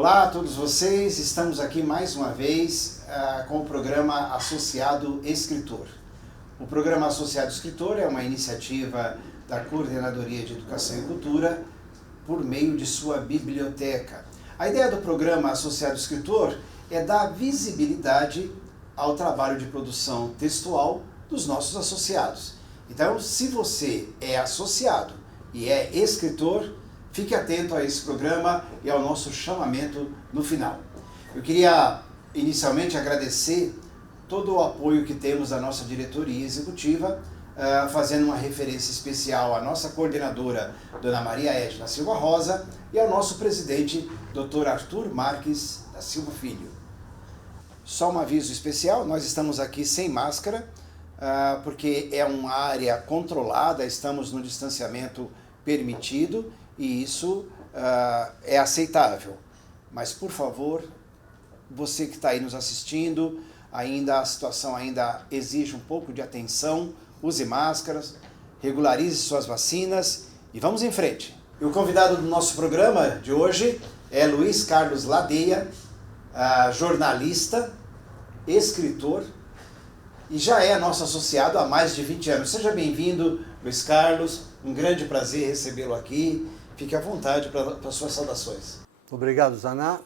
Olá a todos vocês, estamos aqui mais uma vez com o programa Associado Escritor. O programa Associado Escritor é uma iniciativa da Coordenadoria de Educação e Cultura por meio de sua biblioteca. A ideia do programa Associado Escritor é dar visibilidade ao trabalho de produção textual dos nossos associados. Então, se você é associado e é escritor, fique atento a esse programa e ao nosso chamamento no final. Eu queria inicialmente agradecer todo o apoio que temos da nossa diretoria executiva, fazendo uma referência especial à nossa coordenadora, Dona Maria Edna Silva Rosa, e ao nosso presidente, Dr. Arthur Marques da Silva Filho. Só um aviso especial, nós estamos aqui sem máscara, porque é uma área controlada, estamos no distanciamento permitido e isso é aceitável. Mas, por favor, você que está aí nos assistindo, a situação ainda exige um pouco de atenção, use máscaras, regularize suas vacinas e vamos em frente. E o convidado do nosso programa de hoje é Luiz Carlos Ladeia, jornalista, escritor e já é nosso associado há mais de 20 anos. Seja bem-vindo, Luiz Carlos, um grande prazer recebê-lo aqui. Fique à vontade para suas saudações. Obrigado, Zaná.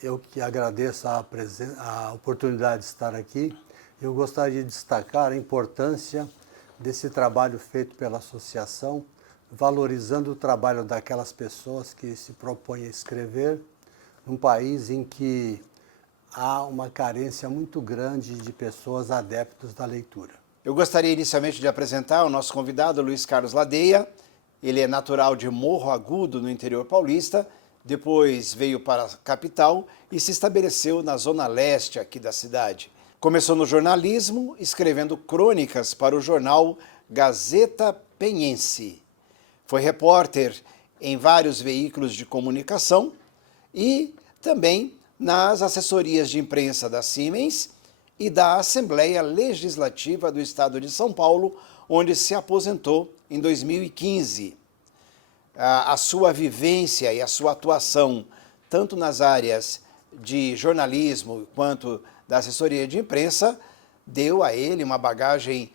Eu que agradeço a oportunidade de estar aqui. Eu gostaria de destacar a importância desse trabalho feito pela associação, valorizando o trabalho daquelas pessoas que se propõem a escrever num país em que há uma carência muito grande de pessoas adeptas da leitura. Eu gostaria inicialmente de apresentar o nosso convidado, Luiz Carlos Ladeia. Ele é natural de Morro Agudo, no interior paulista, depois veio para a capital e se estabeleceu na zona leste aqui da cidade. Começou no jornalismo, escrevendo crônicas para o jornal Gazeta Penhense. Foi repórter em vários veículos de comunicação e também nas assessorias de imprensa da Siemens e da Assembleia Legislativa do Estado de São Paulo, onde se aposentou em 2015. A sua vivência e a sua atuação, tanto nas áreas de jornalismo quanto da assessoria de imprensa, deu a ele uma bagagem,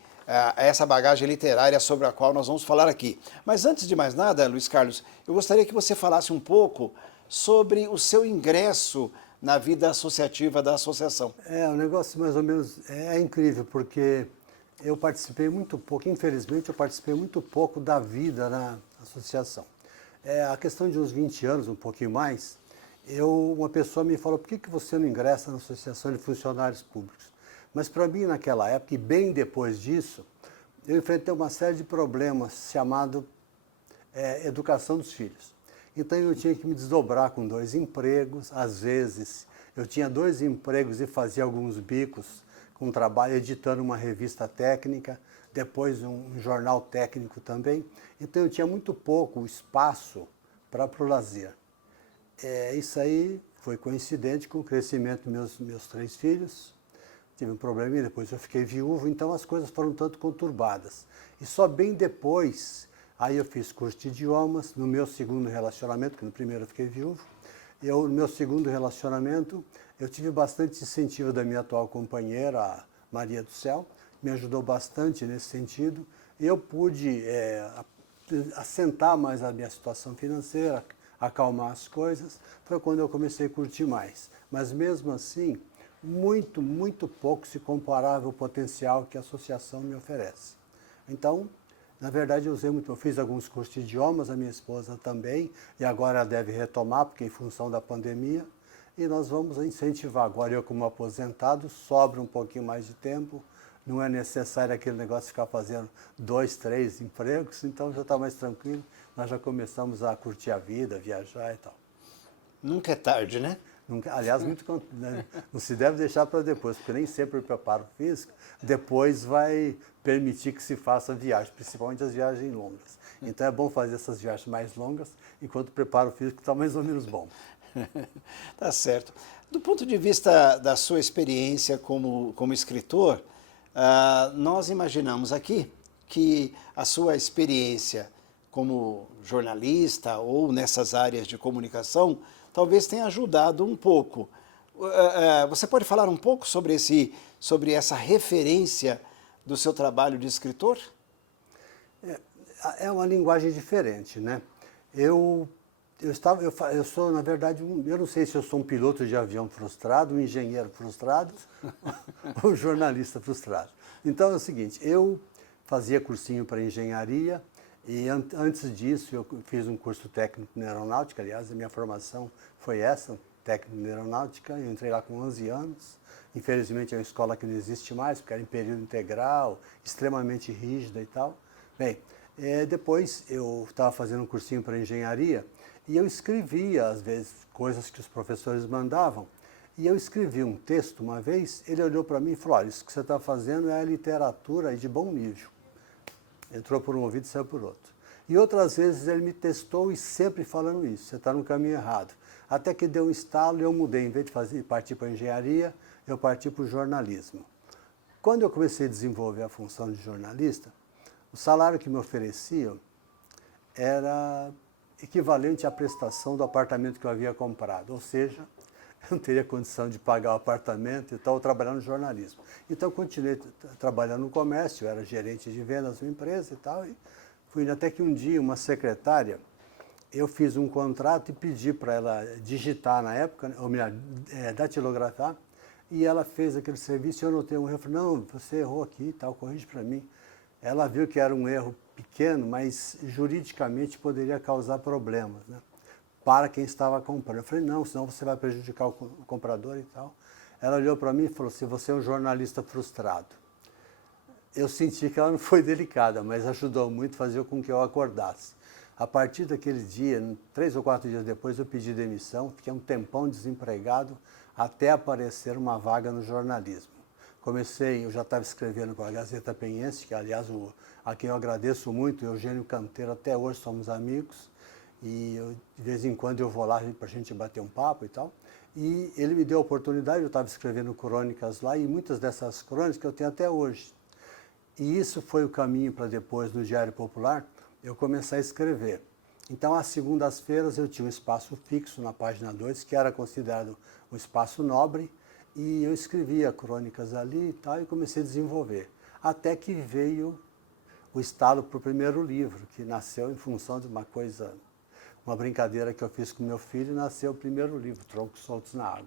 essa bagagem literária sobre a qual nós vamos falar aqui. Mas antes de mais nada, Luiz Carlos, eu gostaria que você falasse um pouco sobre o seu ingresso na vida associativa da associação. O negócio mais ou menos é incrível, porque eu participei muito pouco, infelizmente eu participei muito pouco da vida na associação. A questão de uns 20 anos, um pouquinho mais, uma pessoa me falou, por que você não ingressa na Associação de Funcionários Públicos? Mas para mim naquela época, e bem depois disso, eu enfrentei uma série de problemas chamado educação dos filhos. Então eu tinha que me desdobrar com 2 empregos, às vezes eu tinha 2 empregos e fazia alguns bicos com trabalho editando uma revista técnica, depois um jornal técnico também. Então eu tinha muito pouco espaço para o lazer. Isso aí foi coincidente com o crescimento dos meus 3 filhos. Tive um probleminha, depois eu fiquei viúvo, então as coisas foram um tanto conturbadas. E só bem depois, aí eu fiz curso de idiomas, no meu segundo relacionamento, que no primeiro eu fiquei viúvo. No meu segundo relacionamento, eu tive bastante incentivo da minha atual companheira, a Maria do Céu, me ajudou bastante nesse sentido. Eu pude assentar mais a minha situação financeira, acalmar as coisas. Foi quando eu comecei a curtir mais. Mas mesmo assim, muito, muito pouco se comparava ao potencial que a associação me oferece. Então, na verdade, eu fiz alguns cursos de idiomas, a minha esposa também, e agora ela deve retomar, porque em função da pandemia, e nós vamos incentivar. Agora eu, como aposentado, sobra um pouquinho mais de tempo, não é necessário aquele negócio de ficar fazendo 2, 3 empregos, então já está mais tranquilo, nós já começamos a curtir a vida, viajar e tal. Nunca é tarde, né? Aliás, não se deve deixar para depois, porque nem sempre o preparo físico depois vai permitir que se faça viagem, principalmente as viagens longas. Então é bom fazer essas viagens mais longas, enquanto o preparo físico está mais ou menos bom. Tá certo. Do ponto de vista da sua experiência como escritor, nós imaginamos aqui que a sua experiência como jornalista ou nessas áreas de comunicação, talvez tenha ajudado um pouco. Você pode falar um pouco sobre essa referência do seu trabalho de escritor? É uma linguagem diferente, né? Eu sou, na verdade, eu não sei se eu sou um piloto de avião frustrado, um engenheiro frustrado ou um jornalista frustrado. Então é o seguinte, eu fazia cursinho para engenharia e antes disso eu fiz um curso técnico em aeronáutica, aliás, a minha formação foi essa, técnico em aeronáutica, eu entrei lá com 11 anos. Infelizmente é uma escola que não existe mais, porque era em período integral, extremamente rígida e tal. Bem, depois eu estava fazendo um cursinho para engenharia e eu escrevia, às vezes, coisas que os professores mandavam. E eu escrevi um texto uma vez, ele olhou para mim e falou, olha, isso que você está fazendo é literatura de bom nível. Entrou por um ouvido e saiu por outro. E outras vezes ele me testou e sempre falando isso, você está no caminho errado. Até que deu um estalo e eu mudei, em vez de partir para a engenharia, eu parti para o jornalismo. Quando eu comecei a desenvolver a função de jornalista, o salário que me ofereciam era equivalente à prestação do apartamento que eu havia comprado, ou seja, eu não teria condição de pagar o apartamento e tal, trabalhando no jornalismo. Então, continuei trabalhando no comércio, eu era gerente de vendas de uma empresa e tal, e fui até que um dia uma secretária, eu fiz um contrato e pedi para ela digitar na época, ou melhor, datilografar, e ela fez aquele serviço e eu notei um erro. Eu falei, não, você errou aqui e tal, corrige para mim. Ela viu que era um erro pequeno, mas juridicamente poderia causar problemas, né, para quem estava comprando. Eu falei, não, senão você vai prejudicar o comprador e tal. Ela olhou para mim e falou assim, você é um jornalista frustrado. Eu senti que ela não foi delicada, mas ajudou muito a fazer com que eu acordasse. A partir daquele dia, 3 ou 4 dias depois, eu pedi demissão, fiquei um tempão desempregado, até aparecer uma vaga no jornalismo. Eu já estava escrevendo para a Gazeta Penhense, que aliás, a quem eu agradeço muito, Eugênio Canteiro, até hoje somos amigos, e de vez em quando eu vou lá para a gente bater um papo e tal. E ele me deu a oportunidade, eu estava escrevendo crônicas lá, e muitas dessas crônicas eu tenho até hoje. E isso foi o caminho para depois, no Diário Popular, eu começar a escrever. Então, às segundas-feiras, eu tinha um espaço fixo na página 2, que era considerado um espaço nobre, e eu escrevia crônicas ali e tal, e comecei a desenvolver. Até que veio o estalo para o primeiro livro, que nasceu em função de uma brincadeira que eu fiz com meu filho, e nasceu o primeiro livro, Troncos Soltos na Água.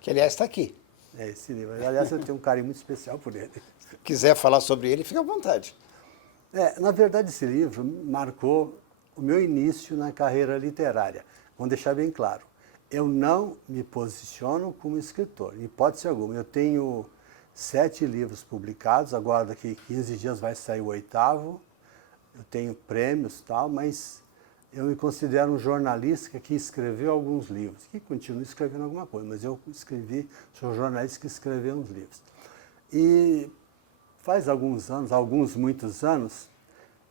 Que, aliás, está aqui. É esse livro. Aliás, eu tenho um carinho muito especial por ele. Se quiser falar sobre ele, fica à vontade. Na verdade, esse livro marcou o meu início na carreira literária. Vamos deixar bem claro. Eu não me posiciono como escritor, em hipótese alguma. Eu tenho 7 livros publicados, agora daqui 15 dias vai sair o 8º. Eu tenho prêmios e tal, mas eu me considero um jornalista que escreveu alguns livros, que continua escrevendo alguma coisa, mas eu sou jornalista que escreveu uns livros. E faz muitos anos,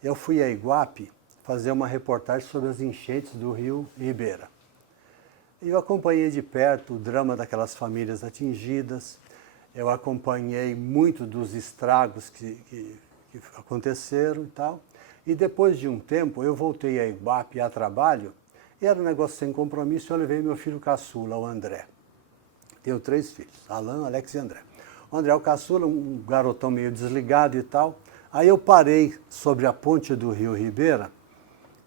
eu fui a Iguape fazer uma reportagem sobre as enchentes do rio Ribeira. Eu acompanhei de perto o drama daquelas famílias atingidas, eu acompanhei muito dos estragos que aconteceram e tal. E depois de um tempo, eu voltei a Iguape a trabalho, e era um negócio sem compromisso, eu levei meu filho caçula, o André. Tenho 3 filhos, Alan, Alex e André. O André, o caçula, um garotão meio desligado e tal. Aí eu parei sobre a ponte do rio Ribeira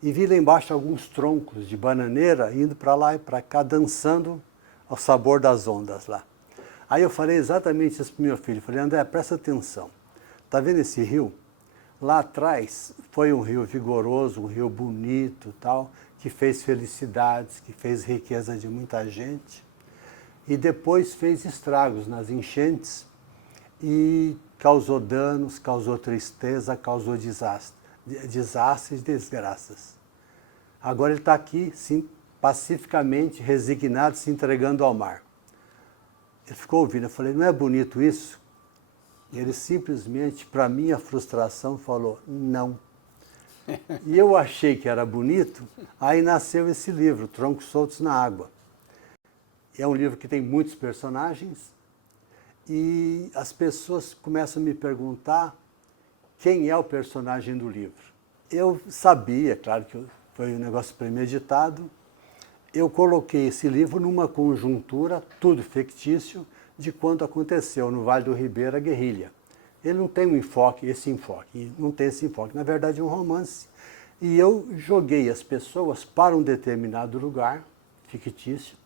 e vi lá embaixo alguns troncos de bananeira indo para lá e para cá, dançando ao sabor das ondas lá. Aí eu falei exatamente isso para o meu filho. Falei, André, presta atenção. Tá vendo esse rio? Lá atrás foi um rio vigoroso, um rio bonito, tal, que fez felicidades, que fez riqueza de muita gente. E depois fez estragos nas enchentes e causou danos, causou tristeza, causou desastres e desgraças. Agora ele está aqui, sim, pacificamente, resignado, se entregando ao mar. Ele ficou ouvindo, eu falei, não é bonito isso? E ele simplesmente, para minha frustração, falou, não. E eu achei que era bonito, aí nasceu esse livro, Troncos Soltos na Água. É um livro que tem muitos personagens e as pessoas começam a me perguntar quem é o personagem do livro. Eu sabia, claro que foi um negócio premeditado, eu coloquei esse livro numa conjuntura, tudo fictício, de quando aconteceu no Vale do Ribeira a guerrilha. Ele não tem não tem esse enfoque. Na verdade é um romance. E eu joguei as pessoas para um determinado lugar, fictício,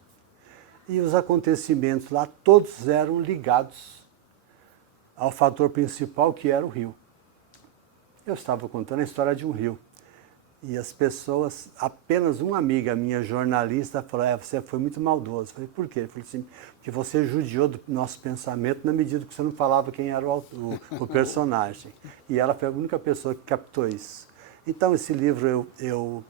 e os acontecimentos lá todos eram ligados ao fator principal, que era o rio. Eu estava contando a história de um rio. E as pessoas, apenas uma amiga minha, jornalista, falou, você foi muito maldoso. Eu falei, por quê? Ele falou assim, porque você judiou do nosso pensamento na medida que você não falava quem era o personagem. E ela foi a única pessoa que captou isso. Então, esse livro eu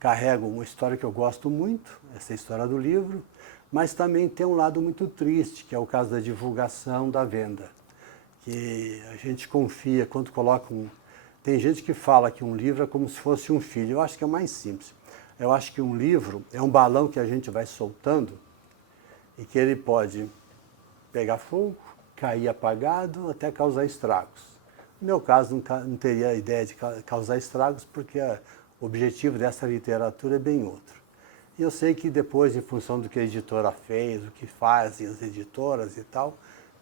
carrego uma história que eu gosto muito, essa é a história do livro, mas também tem um lado muito triste, que é o caso da divulgação, da venda. Que a gente confia, quando coloca Tem gente que fala que um livro é como se fosse um filho. Eu acho que é mais simples. Eu acho que um livro é um balão que a gente vai soltando e que ele pode pegar fogo, cair apagado, até causar estragos. No meu caso, não teria a ideia de causar estragos, porque o objetivo dessa literatura é bem outro. E eu sei que depois, em função do que a editora fez, o que fazem as editoras e tal,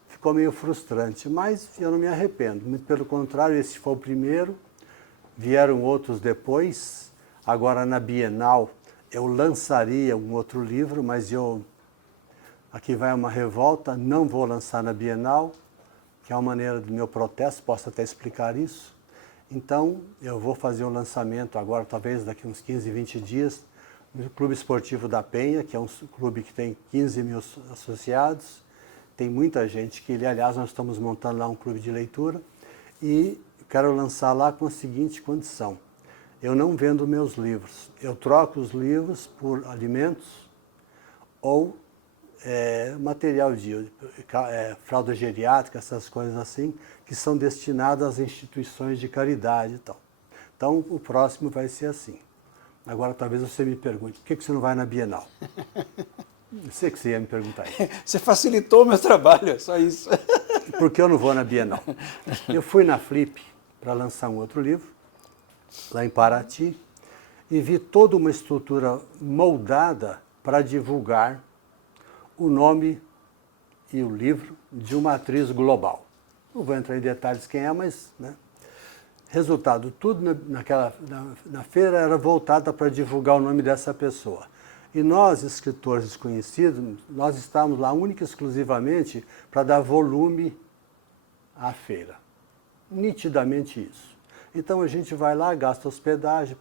ficou meio frustrante, mas eu não me arrependo. Muito pelo contrário, esse foi o primeiro, vieram outros depois. Agora, na Bienal, eu lançaria um outro livro, mas aqui vai uma revolta, não vou lançar na Bienal, que é uma maneira do meu protesto, posso até explicar isso. Então, eu vou fazer o lançamento agora, talvez daqui uns 15, 20 dias, no Clube Esportivo da Penha, que é um clube que tem 15 mil associados. Tem muita gente que, aliás, nós estamos montando lá um clube de leitura e quero lançar lá com a seguinte condição. Eu não vendo meus livros, eu troco os livros por alimentos ou material de fralda geriátrica, essas coisas assim, que são destinadas às instituições de caridade e tal. Então, o próximo vai ser assim. Agora, talvez você me pergunte, por que você não vai na Bienal? Eu sei que você ia me perguntar isso. Você facilitou o meu trabalho, é só isso. Por que eu não vou na Bienal? Eu fui na Flip para lançar um outro livro, lá em Paraty, e vi toda uma estrutura moldada para divulgar o nome e o livro de uma atriz global. Não vou entrar em detalhes quem é, mas... né? Resultado, tudo na feira era voltado para divulgar o nome dessa pessoa. E nós, escritores desconhecidos, nós estávamos lá única e exclusivamente para dar volume à feira. Nitidamente isso. Então a gente vai lá, gasta hospedagem,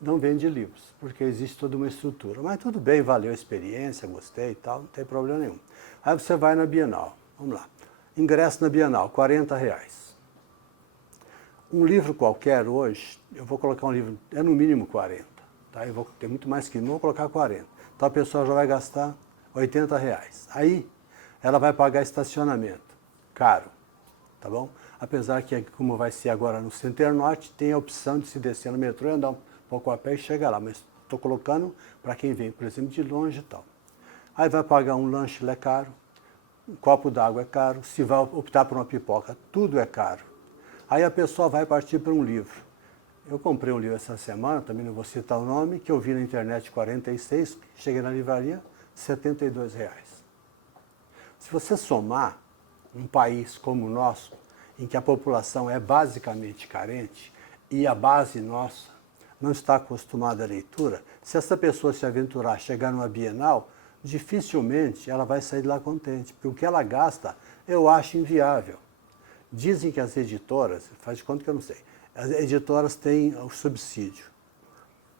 não vende livros, porque existe toda uma estrutura. Mas tudo bem, valeu a experiência, gostei e tal, não tem problema nenhum. Aí você vai na Bienal, vamos lá. Ingresso na Bienal, R$40. Um livro qualquer hoje, eu vou colocar um livro, é no mínimo 40. Tá? Eu vou ter muito mais que vou colocar 40. Então a pessoa já vai gastar R$80. Aí ela vai pagar estacionamento, caro, tá bom? Apesar que, como vai ser agora no Center Norte, tem a opção de se descer no metrô e andar um pouco a pé e chegar lá. Mas estou colocando para quem vem, por exemplo, de longe e tal. Aí vai pagar um lanche, é caro, um copo d'água é caro, se vai optar por uma pipoca, tudo é caro. Aí a pessoa vai partir para um livro. Eu comprei um livro essa semana, também não vou citar o nome, que eu vi na internet 46, cheguei na livraria, R$72. Se você somar um país como o nosso, em que a população é basicamente carente, e a base nossa não está acostumada à leitura, se essa pessoa se aventurar a chegar numa Bienal, dificilmente ela vai sair de lá contente, porque o que ela gasta eu acho inviável. Dizem que as editoras, faz de conta que eu não sei, as editoras têm o subsídio,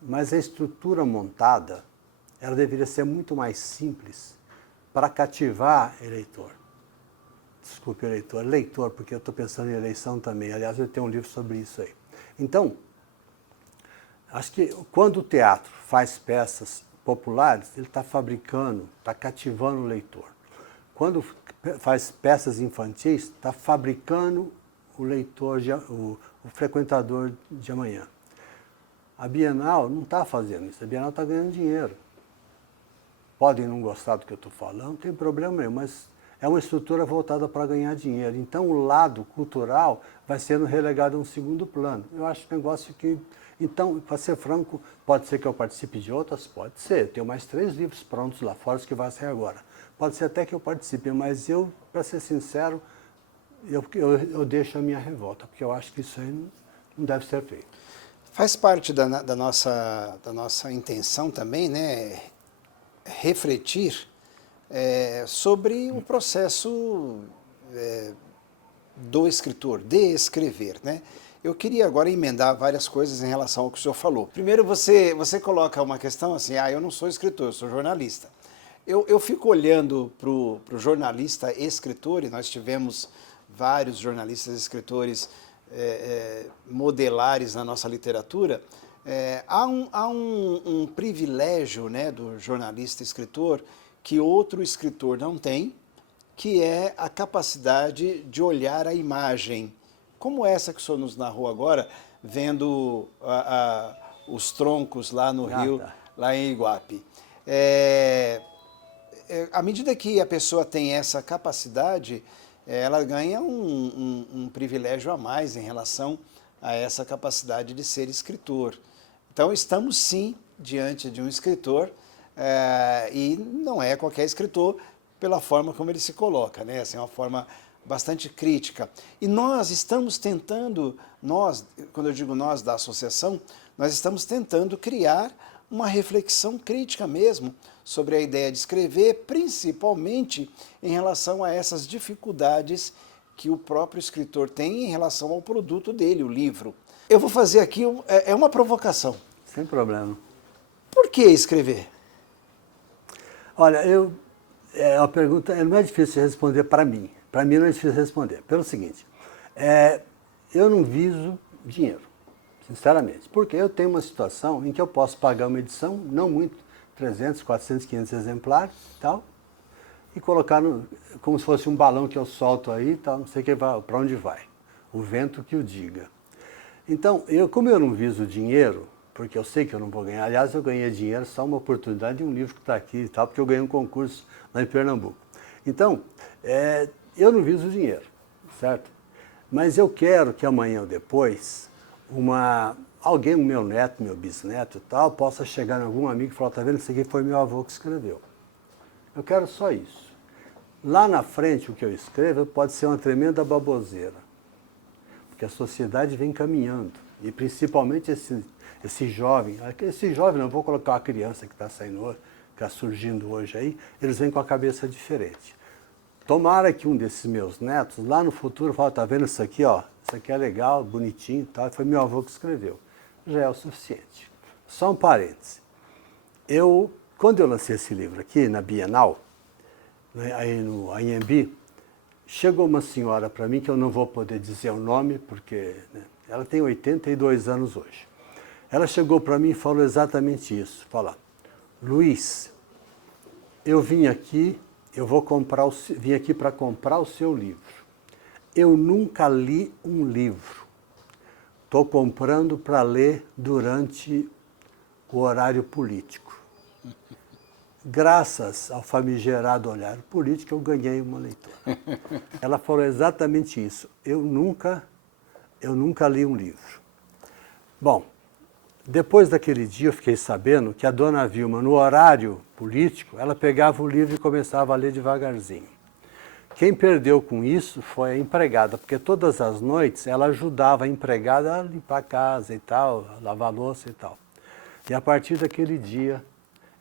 mas a estrutura montada, ela deveria ser muito mais simples para cativar eleitor. Desculpe, leitor, porque eu estou pensando em eleição também. Aliás, eu tenho um livro sobre isso aí. Então, acho que quando o teatro faz peças populares, ele está fabricando, está cativando o leitor. Quando faz peças infantis, está fabricando o leitor, o frequentador de amanhã. A Bienal não está fazendo isso, a Bienal está ganhando dinheiro. Podem não gostar do que eu estou falando, não tem problema nenhum, mas é uma estrutura voltada para ganhar dinheiro. Então, o lado cultural vai sendo relegado a um segundo plano. Eu acho um negócio que... Então, para ser franco, pode ser que eu participe de outras? Pode ser. Eu tenho mais 3 livros prontos lá fora, os que vai sair agora. Pode ser até que eu participe, mas eu, para ser sincero, eu deixo a minha revolta, porque eu acho que isso aí não deve ser feito. Faz parte da nossa intenção também, né, refletir sobre o processo do escritor, de escrever, né? Eu queria agora emendar várias coisas em relação ao que o senhor falou. Primeiro, você coloca uma questão assim, eu não sou escritor, eu sou jornalista. Eu fico olhando para o jornalista escritor, e nós tivemos vários jornalistas escritores modelares na nossa literatura. Há um privilégio, né, do jornalista escritor que outro escritor não tem, que é a capacidade de olhar a imagem, como essa que o senhor nos narrou agora, vendo os troncos lá no rio, lá em Iguape. À medida que a pessoa tem essa capacidade, ela ganha um privilégio a mais em relação a essa capacidade de ser escritor. Então, estamos sim diante de um escritor, e não é qualquer escritor pela forma como ele se coloca, né? Assim, é uma forma bastante crítica. E nós estamos tentando, quando eu digo nós da associação, nós estamos tentando criar uma reflexão crítica mesmo sobre a ideia de escrever, principalmente em relação a essas dificuldades que o próprio escritor tem em relação ao produto dele, o livro. Eu vou fazer aqui, uma provocação. Sem problema. Por que escrever? Olha, a pergunta não é difícil de responder para mim. Para mim não é difícil de responder. Pelo seguinte, eu não viso dinheiro, sinceramente. Porque eu tenho uma situação em que eu posso pagar uma edição, não muito, 300, 400, 500 exemplares e tal, e colocar como se fosse um balão que eu solto aí, tal, não sei para onde vai. O vento que o diga. Então, como eu não viso dinheiro, porque eu sei que eu não vou ganhar, aliás, eu ganhei dinheiro só uma oportunidade de um livro que está aqui e tal, porque eu ganhei um concurso lá em Pernambuco. Então, eu não viso dinheiro, certo? Mas eu quero que amanhã ou depois, alguém, o meu neto, meu bisneto e tal, possa chegar em algum amigo e falar, tá vendo, isso aqui foi meu avô que escreveu. Eu quero só isso. Lá na frente, o que eu escrevo pode ser uma tremenda baboseira, porque a sociedade vem caminhando, e principalmente esse jovem, não vou colocar uma criança que está saindo, que está surgindo hoje aí, eles vêm com a cabeça diferente. Tomara que um desses meus netos, lá no futuro, fale, tá vendo isso aqui, ó? Isso aqui é legal, bonitinho e tal, foi meu avô que escreveu. Já é o suficiente. Só um parêntese. Quando eu lancei esse livro aqui, na Bienal, né, aí no Anhembi, chegou uma senhora para mim, que eu não vou poder dizer o nome, porque ela tem 82 anos hoje. Ela chegou para mim e falou exatamente isso. Falou, Luiz, eu vim aqui para comprar o seu livro. Eu nunca li um livro. Estou comprando para ler durante o horário político. Graças ao famigerado horário político, eu ganhei uma leitora. Ela falou exatamente isso. Eu nunca li um livro. Bom, depois daquele dia eu fiquei sabendo que a dona Vilma, no horário político, ela pegava o livro e começava a ler devagarzinho. Quem perdeu com isso foi a empregada, porque todas as noites ela ajudava a empregada a limpar a casa e tal, a lavar a louça e tal. E a partir daquele dia,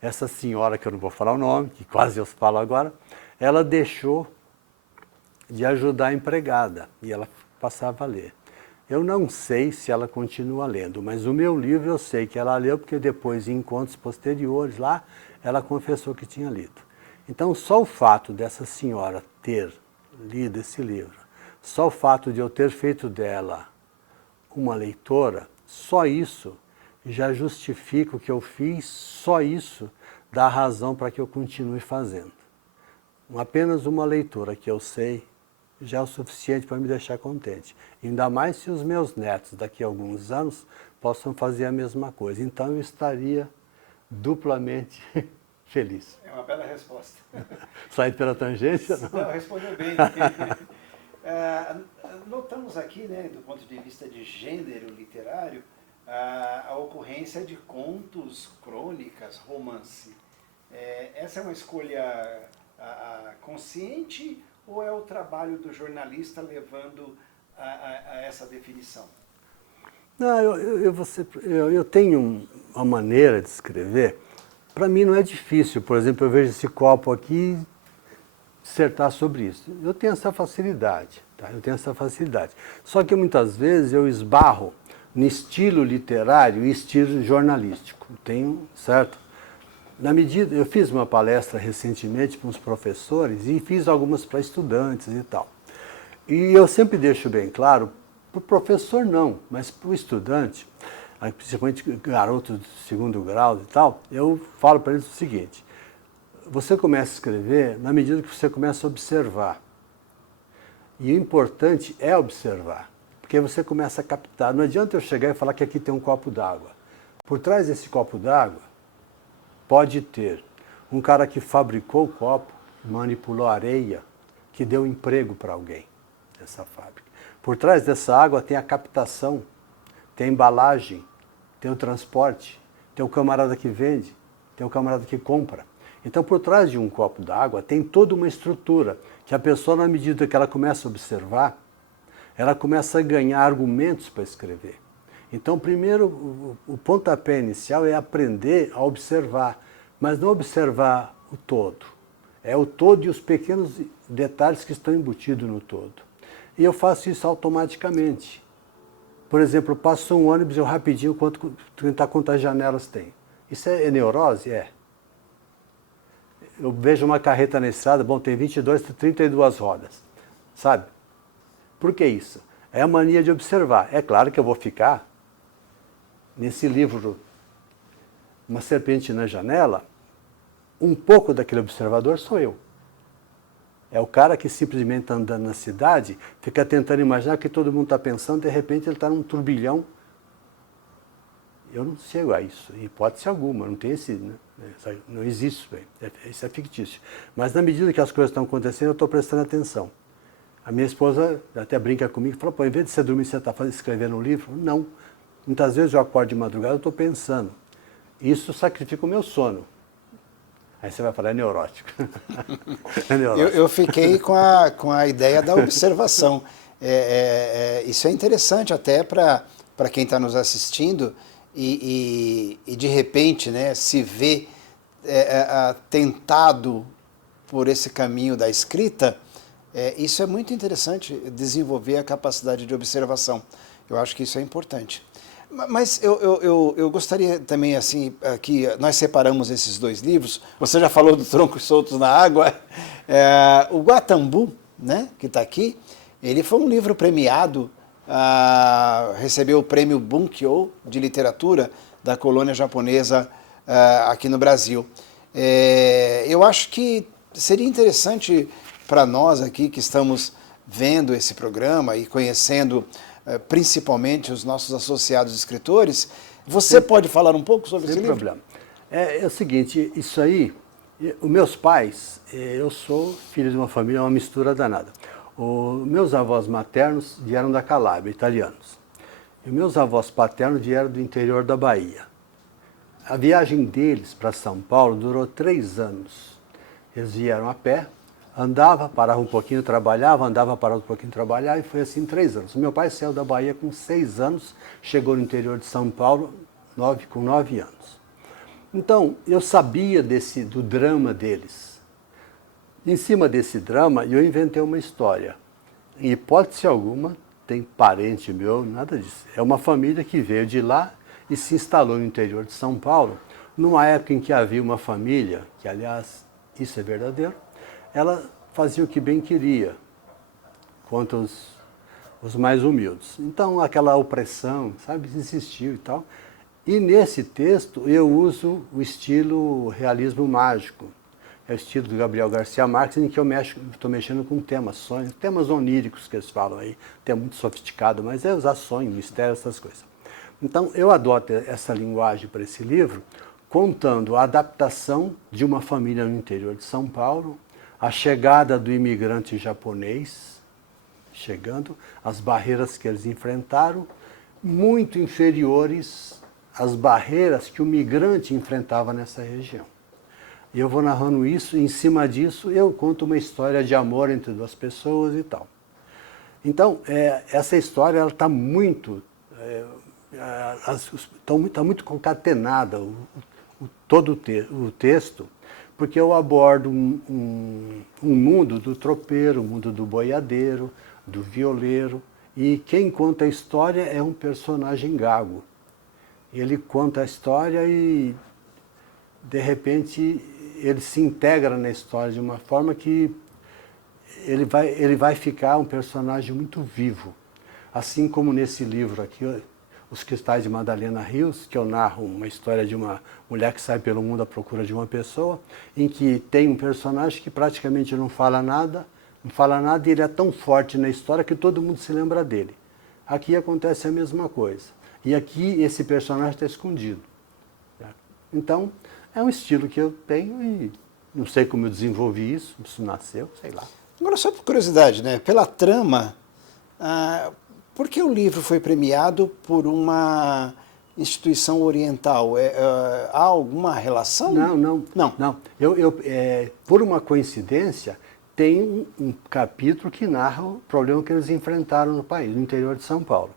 essa senhora, que eu não vou falar o nome, que quase eu falo agora, ela deixou de ajudar a empregada e ela passava a ler. Eu não sei se ela continua lendo, mas o meu livro eu sei que ela leu, porque depois, em encontros posteriores lá, ela confessou que tinha lido. Então, só o fato dessa senhora ter lido esse livro, só o fato de eu ter feito dela uma leitora, só isso já justifica o que eu fiz, só isso dá razão para que eu continue fazendo. Apenas uma leitura que eu sei já é o suficiente para me deixar contente. Ainda mais se os meus netos, daqui a alguns anos, possam fazer a mesma coisa. Então eu estaria duplamente feliz. É uma bela resposta. Sair pela tangência? Não, respondeu bem. Notamos aqui, né, do ponto de vista de gênero literário, a ocorrência de contos, crônicas, romance. Essa é uma escolha consciente ou é o trabalho do jornalista levando a essa definição? Não, eu tenho uma maneira de escrever. Para mim não é difícil. Por exemplo, eu vejo esse copo aqui, dissertar sobre isso. Eu tenho essa facilidade, tá? Eu tenho essa facilidade. Só que muitas vezes eu esbarro no estilo literário e estilo jornalístico. Tenho, certo? Na medida, eu fiz uma palestra recentemente para uns professores e fiz algumas para estudantes e tal. E eu sempre deixo bem claro, para o professor não, mas para o estudante, principalmente garoto de segundo grau e tal, eu falo para eles o seguinte: você começa a escrever na medida que você começa a observar. E o importante é observar, porque você começa a captar. Não adianta eu chegar e falar que aqui tem um copo d'água. Por trás desse copo d'água pode ter um cara que fabricou o copo, manipulou a areia, que deu emprego para alguém dessa fábrica. Por trás dessa água tem a captação, tem a embalagem, tem o transporte, tem o camarada que vende, tem o camarada que compra. Então, por trás de um copo d'água tem toda uma estrutura que a pessoa, na medida que ela começa a observar, ela começa a ganhar argumentos para escrever. Então, primeiro, o pontapé inicial é aprender a observar, mas não observar o todo. É o todo e os pequenos detalhes que estão embutidos no todo. E eu faço isso automaticamente. Por exemplo, passo um ônibus, eu rapidinho tentar quantas janelas tem. Isso é neurose? É. Eu vejo uma carreta na estrada, bom, tem 22, 32 rodas. Sabe? Por que isso? É a mania de observar. É claro que eu vou ficar nesse livro, Uma Serpente na Janela, um pouco daquele observador sou eu. É o cara que simplesmente está andando na cidade, fica tentando imaginar o que todo mundo está pensando, de repente ele está num turbilhão. Eu não chego a isso, em hipótese alguma, não tem esse, né? Não existe isso é fictício. Mas na medida que as coisas estão acontecendo, eu estou prestando atenção. A minha esposa até brinca comigo e fala, pô, em vez de você dormir, você está escrevendo um livro? Não. Muitas vezes eu acordo de madrugada e estou pensando. Isso sacrifica o meu sono. Aí você vai falar, é neurótico. É neurótico. Eu fiquei com a ideia da observação. Isso é interessante até para quem está nos assistindo e de repente, né, se vê tentado por esse caminho da escrita. Isso é muito interessante, desenvolver a capacidade de observação. Eu acho que isso é importante. Mas eu gostaria também, assim, que nós separamos esses dois livros. Você já falou do Troncos Soltos na Água. O Guatambu, né, que está aqui, ele foi um livro premiado, recebeu o prêmio Bunkyo de literatura da colônia japonesa aqui no Brasil. Eu acho que seria interessante para nós aqui que estamos vendo esse programa e conhecendo principalmente os nossos associados escritores, você pode falar um pouco sobre esse livro? Sem problema. É o seguinte, isso aí, os meus pais, eu sou filho de uma família, uma mistura danada. Os meus avós maternos vieram da Calábria, italianos. E os meus avós paternos vieram do interior da Bahia. A viagem deles para São Paulo durou 3 anos. Eles vieram a pé, andava, parava um pouquinho, trabalhava, andava, parava um pouquinho, trabalhava, e foi assim 3 anos. Meu pai saiu da Bahia com 6 anos, chegou no interior de São Paulo com 9 anos. Então, eu sabia do drama deles. Em cima desse drama, eu inventei uma história. Em hipótese alguma, tem parente meu, nada disso. É uma família que veio de lá e se instalou no interior de São Paulo, numa época em que havia uma família, que aliás, isso é verdadeiro, ela fazia o que bem queria contra os mais humildes. Então, aquela opressão, sabe, existiu e tal. E nesse texto eu uso o estilo realismo mágico. É o estilo do Gabriel Garcia Marques, em que eu estou mexendo com temas, sonhos, temas oníricos que eles falam aí, tema muito sofisticado, mas é usar sonho, mistério, essas coisas. Então, eu adoto essa linguagem para esse livro contando a adaptação de uma família no interior de São Paulo, a chegada do imigrante japonês, chegando, as barreiras que eles enfrentaram, muito inferiores às barreiras que o migrante enfrentava nessa região. E eu vou narrando isso, e em cima disso eu conto uma história de amor entre duas pessoas e tal. Então, essa história está muito, tá muito concatenada, todo o texto, porque eu abordo um mundo do tropeiro, um mundo do boiadeiro, do violeiro, e quem conta a história é um personagem gago. Ele conta a história e, de repente, ele se integra na história de uma forma que ele vai ficar um personagem muito vivo. Assim como nesse livro aqui, Os Cristais de Madalena Rios, que eu narro uma história de uma mulher que sai pelo mundo à procura de uma pessoa, em que tem um personagem que praticamente não fala nada, e ele é tão forte na história que todo mundo se lembra dele. Aqui acontece a mesma coisa. E aqui esse personagem está escondido. Então, é um estilo que eu tenho e não sei como eu desenvolvi isso nasceu, sei lá. Agora, só por curiosidade, né? Pela trama, por que o livro foi premiado por uma instituição oriental? Há alguma relação? Não. Por uma coincidência, tem um capítulo que narra o problema que eles enfrentaram no país, no interior de São Paulo,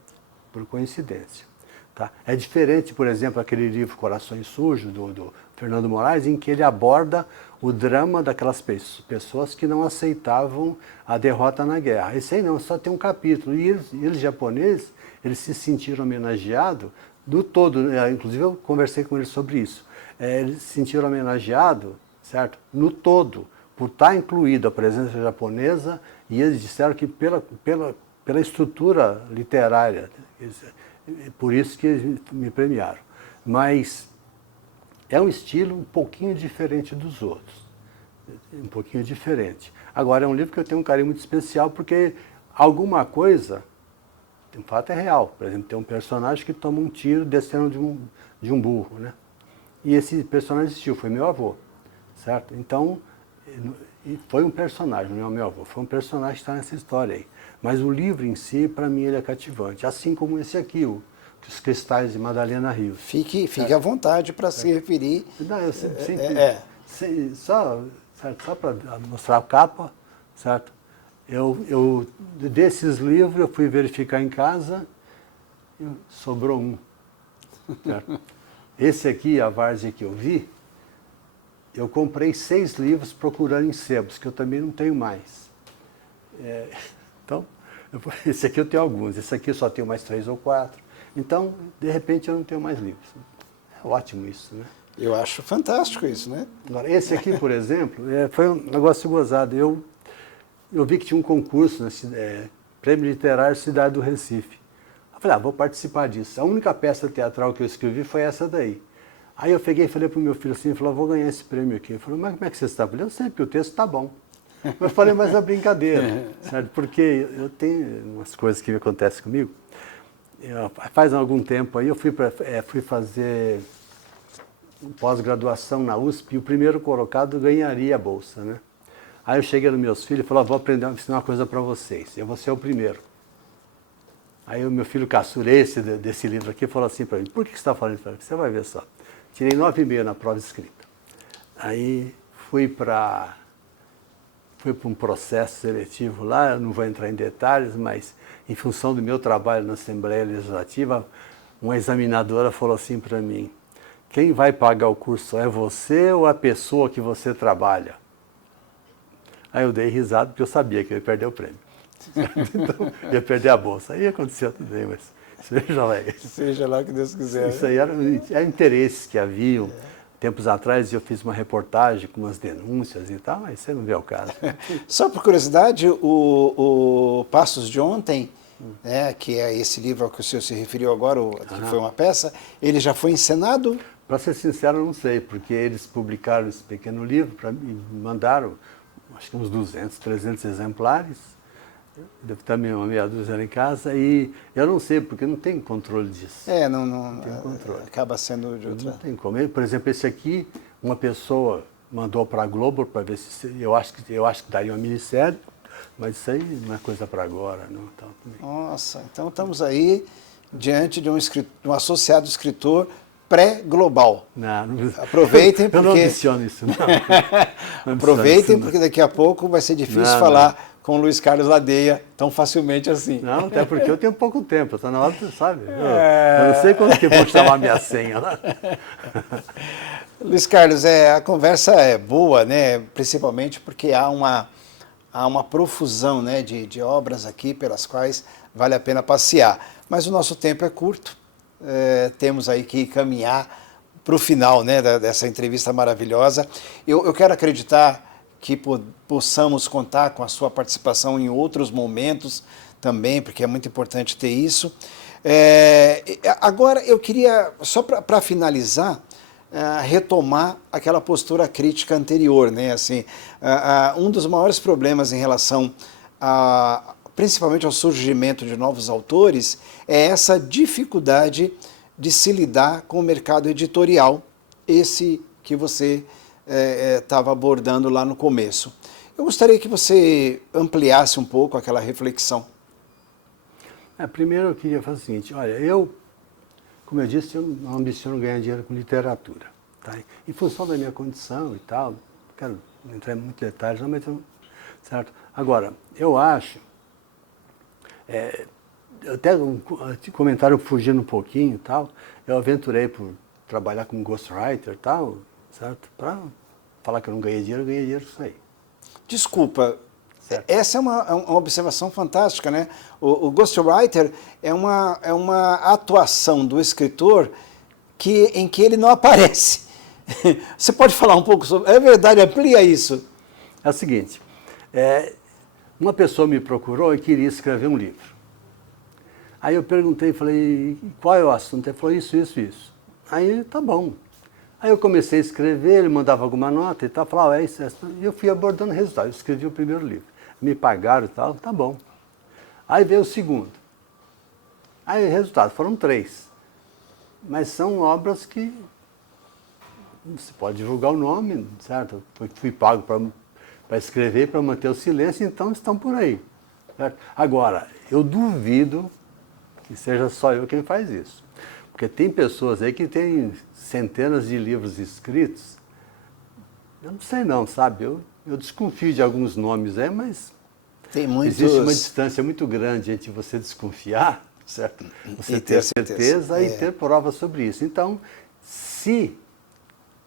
por coincidência. Tá? É diferente, por exemplo, aquele livro Corações Sujos, do Fernando Moraes, em que ele aborda o drama daquelas pessoas que não aceitavam a derrota na guerra. Esse aí não, só tem um capítulo. E eles japoneses, eles se sentiram homenageados do todo. Inclusive eu conversei com eles sobre isso. Eles se sentiram homenageados, certo? No todo, por estar incluída a presença japonesa, e eles disseram que pela estrutura literária, por isso que eles me premiaram. Mas é um estilo um pouquinho diferente dos outros. Um pouquinho diferente. Agora, é um livro que eu tenho um carinho muito especial porque alguma coisa, de fato, é real. Por exemplo, tem um personagem que toma um tiro descendo de um burro, né? E esse personagem existiu, foi meu avô, certo? Então, foi um personagem, não é o meu avô, foi um personagem que está nessa história aí. Mas o livro em si, para mim, ele é cativante. Assim como esse aqui, Os Cristais de Madalena Rios. Fique à vontade para se referir. Não, eu só para mostrar a capa, certo? Desses livros, eu fui verificar em casa e sobrou um. Certo? Esse aqui, a várzea que eu vi, eu comprei 6 livros procurando em sebos, que eu também não tenho mais. Então, esse aqui eu tenho alguns, esse aqui eu só tenho mais 3 ou 4. Então, de repente, eu não tenho mais livros. É ótimo isso, né? Eu acho fantástico isso, né? Agora, esse aqui, por exemplo, foi um negócio gozado. Eu vi que tinha um concurso, Prêmio Literário Cidade do Recife. Eu falei, vou participar disso. A única peça teatral que eu escrevi foi essa daí. Aí eu peguei e falei para o meu filho assim, vou ganhar esse prêmio aqui. Ele falou, mas como é que você está? Eu falei, eu sei, porque o texto está bom. Eu falei, mas é brincadeira, certo? Porque eu tenho umas coisas que acontecem comigo. Faz algum tempo aí eu fui fazer pós-graduação na USP e o primeiro colocado ganharia a bolsa, né? Aí eu cheguei nos meus filhos e falei, vou aprender a ensinar uma coisa para vocês, eu vou ser o primeiro. Aí o meu filho caçula desse livro aqui falou assim para mim, por que você está falando isso? Você vai ver só. Tirei 9,5 na prova escrita. Aí fui para um processo seletivo lá, eu não vou entrar em detalhes, mas em função do meu trabalho na Assembleia Legislativa, uma examinadora falou assim para mim, quem vai pagar o curso é você ou a pessoa que você trabalha? Aí eu dei risada porque eu sabia que eu ia perder o prêmio. Então, ia perder a bolsa. Aí aconteceu tudo bem, mas seja lá o que Deus quiser. Isso aí era interesses que haviam. Tempos atrás eu fiz uma reportagem com umas denúncias e tal, mas você não vê o caso. Só por curiosidade, o Passos de Ontem, né, que é esse livro ao que o senhor se referiu agora, que foi uma peça, ele já foi encenado? Para ser sincero, eu não sei, porque eles publicaram esse pequeno livro, me mandaram, acho que uns 200, 300 exemplares, Devo estar uma meia dúzia lá em casa e eu não sei, porque não tem controle disso. Não tem controle. Acaba sendo de outra... Não tem como. Por exemplo, esse aqui, uma pessoa mandou para a Globo para ver se... Eu acho que daria uma minissérie, mas isso aí não é coisa para agora. Não, então, Nossa, então estamos aí diante de um associado escritor pré-global. Aproveitem porque... Eu não ambiciono isso, não. Aproveitem porque daqui a pouco vai ser difícil falar com o Luiz Carlos Ladeia tão facilmente assim. Não, até porque eu tenho pouco tempo, está na hora, sabe? Eu não sei quando que eu vou chamar a minha senha lá. Luiz Carlos, a conversa é boa, né? Principalmente porque há uma profusão, né, de obras aqui pelas quais vale a pena passear. Mas o nosso tempo é curto, temos aí que caminhar para o final, né, dessa entrevista maravilhosa. Eu quero acreditar que possamos contar com a sua participação em outros momentos também, porque é muito importante ter isso. Agora eu queria, só para finalizar, retomar aquela postura crítica anterior, né? Assim, um dos maiores problemas em relação principalmente ao surgimento de novos autores é essa dificuldade de se lidar com o mercado editorial, esse que você estava abordando lá no começo. Eu gostaria que você ampliasse um pouco aquela reflexão. Primeiro eu queria fazer o seguinte, olha, como eu disse, eu não ambiciono ganhar dinheiro com literatura. Tá? Em função da minha condição e tal, não quero entrar em muitos detalhes, não, mas certo? Agora, eu acho, até um comentário fugindo um pouquinho e tal, eu aventurei por trabalhar como ghostwriter e tal, certo? Para falar que eu não ganhei dinheiro, eu ganhei dinheiro isso aí. Desculpa, certo. Essa é uma observação fantástica, né? O ghostwriter é uma atuação do escritor em que ele não aparece. Você pode falar um pouco sobre... É verdade, amplia isso. É o seguinte, uma pessoa me procurou e queria escrever um livro. Aí eu perguntei, falei, qual é o assunto? Ele falou, isso. Aí, tá bom. Aí eu comecei a escrever, ele mandava alguma nota e tal, falava, isso. E eu fui abordando o resultado. Eu escrevi o primeiro livro. Me pagaram e tal, tá bom. Aí veio o segundo. Aí o resultado, foram 3. Mas são obras que você pode divulgar o nome, certo? Fui pago para escrever, para manter o silêncio, então estão por aí. Certo? Agora, eu duvido que seja só eu quem faz isso. Porque tem pessoas aí que têm centenas de livros escritos. Eu não sei não, sabe? Eu desconfio de alguns nomes aí, mas existe uma distância muito grande entre você desconfiar, certo? Você ter certeza e ter provas sobre isso. Então, se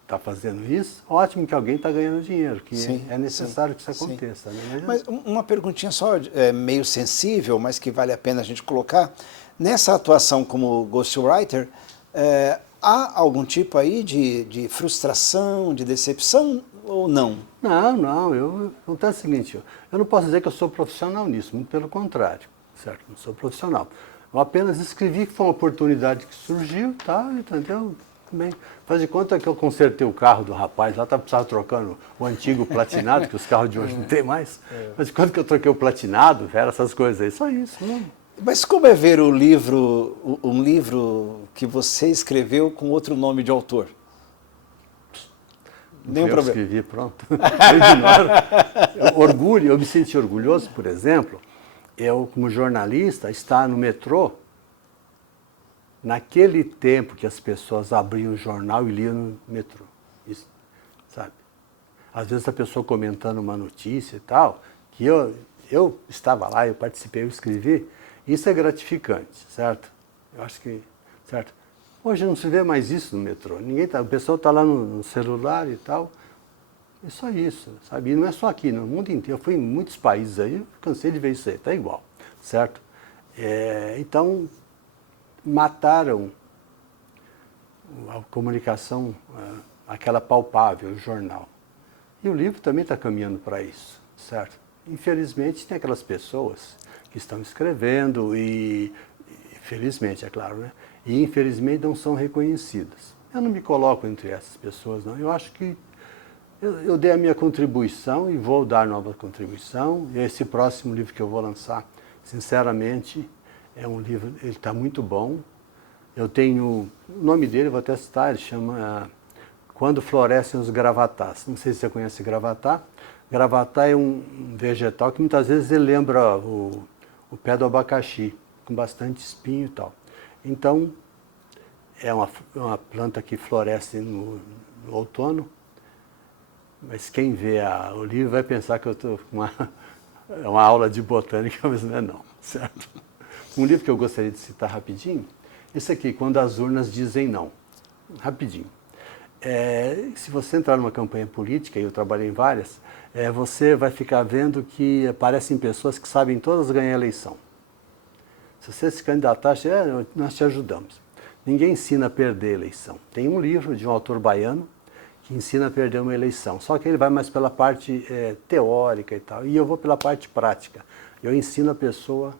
está fazendo isso, ótimo que alguém está ganhando dinheiro, que é necessário que isso aconteça. Né? Mas uma perguntinha só, meio sensível, mas que vale a pena a gente colocar. Nessa atuação como ghostwriter, há algum tipo aí de frustração, de decepção ou não? Não. Acontece o seguinte, eu não posso dizer que eu sou profissional nisso, muito pelo contrário, certo? Não sou profissional. Eu apenas escrevi que foi uma oportunidade que surgiu, tá? Entendeu? Bem, faz de conta que eu consertei o carro do rapaz, lá precisava trocando o antigo platinado, que os carros de hoje não tem mais. Faz de conta que eu troquei o platinado, essas coisas aí, só isso. Não. Mas como é ver um livro que você escreveu com outro nome de autor? Nenhum problema. Eu escrevi, pronto. Eu ignoro. Eu me senti orgulhoso, por exemplo, eu como jornalista, estar no metrô, naquele tempo que as pessoas abriam o jornal e liam no metrô. Isso, sabe? Às vezes a pessoa comentando uma notícia e tal, que eu estava lá, eu participei, eu escrevi, isso é gratificante, certo? Eu acho que, certo? Hoje não se vê mais isso no metrô. O pessoal está lá no celular e tal. É só isso, sabe? E não é só aqui, no mundo inteiro. Eu fui em muitos países aí, cansei de ver isso aí, está igual, certo? Então, mataram a comunicação, aquela palpável, o jornal. E o livro também está caminhando para isso, certo? Infelizmente, tem aquelas pessoas que estão escrevendo e felizmente, é claro, né? E infelizmente não são reconhecidas. Eu não me coloco entre essas pessoas, não. Eu acho que Eu dei a minha contribuição e vou dar nova contribuição. E esse próximo livro que eu vou lançar, sinceramente, é um livro, ele está muito bom. Eu tenho, o nome dele, vou até citar, ele chama Quando Florescem os Gravatás. Não sei se você conhece gravatá. Gravatá é um vegetal que muitas vezes ele lembra o pé do abacaxi, com bastante espinho e tal. Então, é uma planta que floresce no outono, mas quem vê o livro vai pensar que eu estou com uma aula de botânica, mas não é não, certo? Um livro que eu gostaria de citar rapidinho, esse aqui, Quando as Urnas Dizem Não, rapidinho. Se você entrar numa campanha política, e eu trabalhei em várias, você vai ficar vendo que aparecem pessoas que sabem todas ganhar a eleição. Se você se candidatar, nós te ajudamos. Ninguém ensina a perder a eleição. Tem um livro de um autor baiano que ensina a perder uma eleição, só que ele vai mais pela parte teórica e tal, e eu vou pela parte prática. Eu ensino a pessoa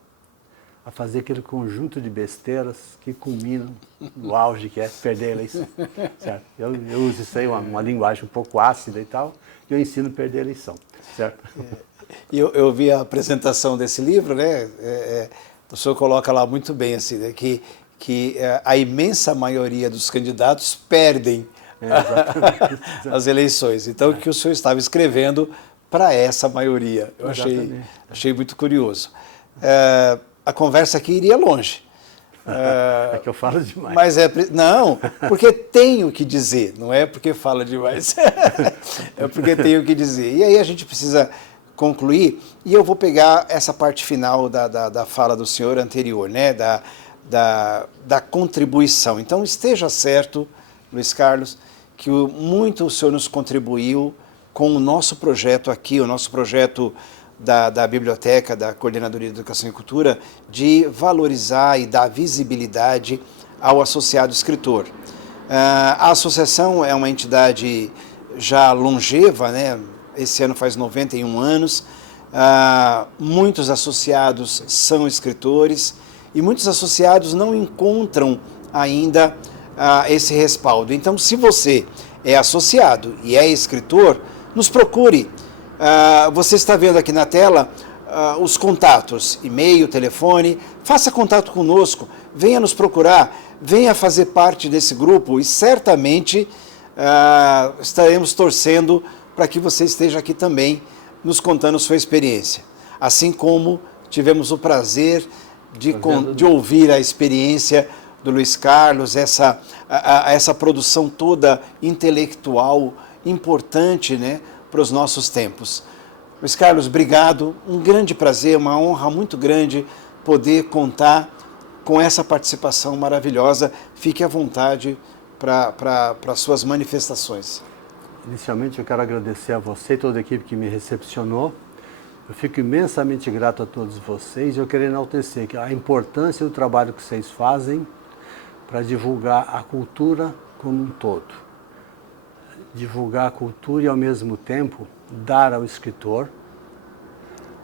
a fazer aquele conjunto de besteiras que culminam no auge que é perder a eleição. Certo? Eu uso isso aí, uma linguagem um pouco ácida e tal, e eu ensino a perder a eleição. Certo? Eu vi a apresentação desse livro, né? O senhor coloca lá muito bem assim, né? que a imensa maioria dos candidatos perdem as eleições. Então, o que o senhor estava escrevendo para essa maioria. Eu achei muito curioso. A conversa aqui iria longe. É que eu falo demais. Mas não, porque tenho que dizer, não é porque fala demais. É porque tenho que dizer. E aí a gente precisa concluir, e eu vou pegar essa parte final da fala do senhor anterior, né? Da contribuição. Então, esteja certo, Luiz Carlos, que muito o senhor nos contribuiu com o nosso projeto aqui, o nosso projeto da Biblioteca, da Coordenadoria de Educação e Cultura, de valorizar e dar visibilidade ao associado escritor. A associação é uma entidade já longeva, né? Esse ano faz 91 anos, muitos associados são escritores e muitos associados não encontram ainda esse respaldo. Então, se você é associado e é escritor, nos procure. Você está vendo aqui na tela os contatos, e-mail, telefone, faça contato conosco, venha nos procurar, venha fazer parte desse grupo e certamente estaremos torcendo para que você esteja aqui também nos contando sua experiência. Assim como tivemos o prazer de ouvir a experiência do Luiz Carlos, essa produção toda intelectual importante, né, para os nossos tempos. Luiz Carlos, obrigado, um grande prazer, uma honra muito grande poder contar com essa participação maravilhosa. Fique à vontade para suas manifestações. Inicialmente eu quero agradecer a você e toda a equipe que me recepcionou. Eu fico imensamente grato a todos vocês e eu quero enaltecer a importância do trabalho que vocês fazem para divulgar a cultura como um todo. Divulgar a cultura e, ao mesmo tempo, dar ao escritor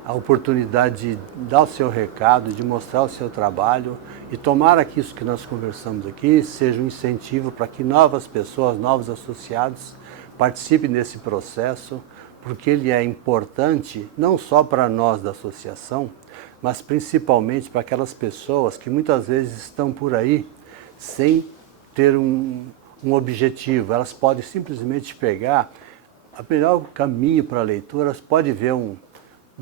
a oportunidade de dar o seu recado, de mostrar o seu trabalho e tomara que isso que nós conversamos aqui seja um incentivo para que novas pessoas, novos associados participem desse processo, porque ele é importante não só para nós da associação, mas principalmente para aquelas pessoas que muitas vezes estão por aí sem ter um objetivo. Elas podem simplesmente pegar o melhor caminho para a leitura, elas podem ver um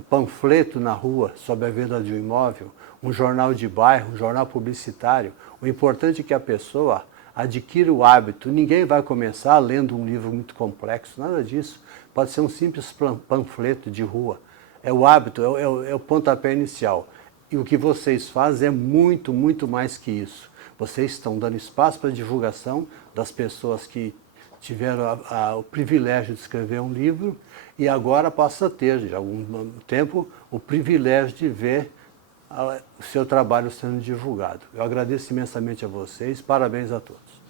panfleto na rua sobre a venda de um imóvel, um jornal de bairro, um jornal publicitário. O importante é que a pessoa adquira o hábito. Ninguém vai começar lendo um livro muito complexo, nada disso. Pode ser um simples panfleto de rua. É o hábito, é o pontapé inicial. E o que vocês fazem é muito, muito mais que isso. Vocês estão dando espaço para a divulgação das pessoas que tiveram o privilégio de escrever um livro e agora passa a ter, de algum tempo, o privilégio de ver o seu trabalho sendo divulgado. Eu agradeço imensamente a vocês, parabéns a todos.